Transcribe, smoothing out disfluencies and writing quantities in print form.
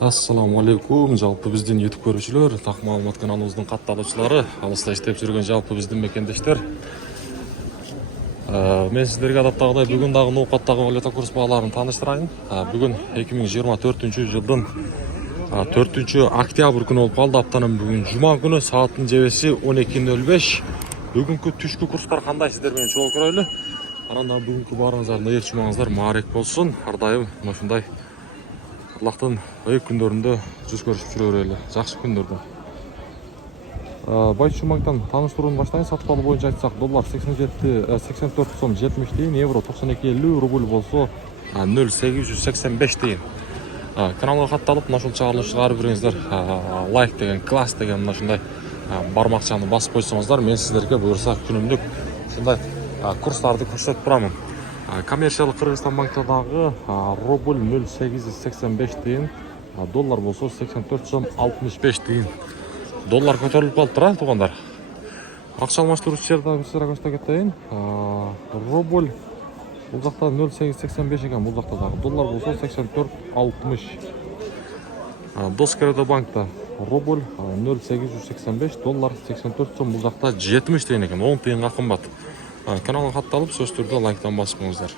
Ассаламу алейкум, жалпы биздин YouTube көрүүчүлөр, так маалымат каналыбыздын катталуучулары, алыста иштеп жүргөн жалпы биздин мекендештер. Мен сиздерге адаттагыдай бүгүн дагы ноокаттагы валюта курс бааларын тааныштырайын. Бүгүн 2024-жылдын 4-октябрь күнү болуп калды. Аптанын бүгүн жума күнү, сааттын жебеси 12:05. Бүгүнкү түшкү курстар кандай, сиздер менен чогуу көрөлү. Анан бүгүнкү баарыңызардын эл жумаңыздар маарек болсун. Ар дайым ушундай Аллахтын ыйык күндөрүндө жүз көрүшүп жүрө берели, жакшы күндөрдө. Байчу жумаңтан тааныштырууну баштайын. Сатып алуу боюнча айтсак, доллар 84 сом 70 тиын, евро 92.50, рубль болсо 0,885 тиын. Каналга катталып, мына ушул чыгарылышка ар бириңиздер лайк деген, класс деген мына ушундай бармакчаны басып койсоңуздар, мен сиздерге буюрса күнүмдүк ушундай курстарды көрсөтүп турамын. Коммерциялык Кыргызстан банктагы рубль 0,885 тиын, доллар болсо 84 сом 65 тиын. Доллар көтөрүлүп калыптыр, туугандар. Акча алмаштыруучу жерде сизге көрсөтө кетейин. Рубль бул жакта 0,885 экен, бул жакта дагы. Доллар болсо 84,60. Доскередо банкта рубль 0,885, доллар 84 сом, бул жакта 70 тиын экен, 10 тыйынга кымбат. Каналга катталып, сөз түрдө лайктан басып коюңуздар.